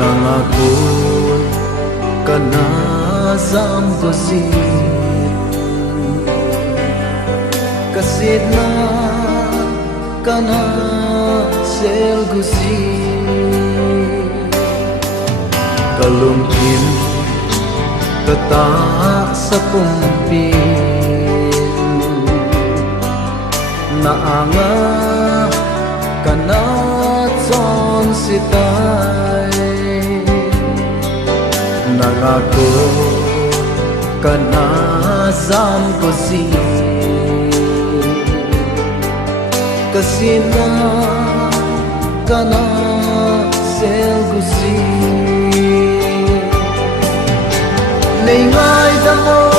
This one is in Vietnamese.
nangakot ka na zam ko si kasit na ka na sel ko si kalungkin katak sa pumpin naanga ka na son sitay nangako ka na zam ko si kasi na ka na sel ko si Nay ngai da mo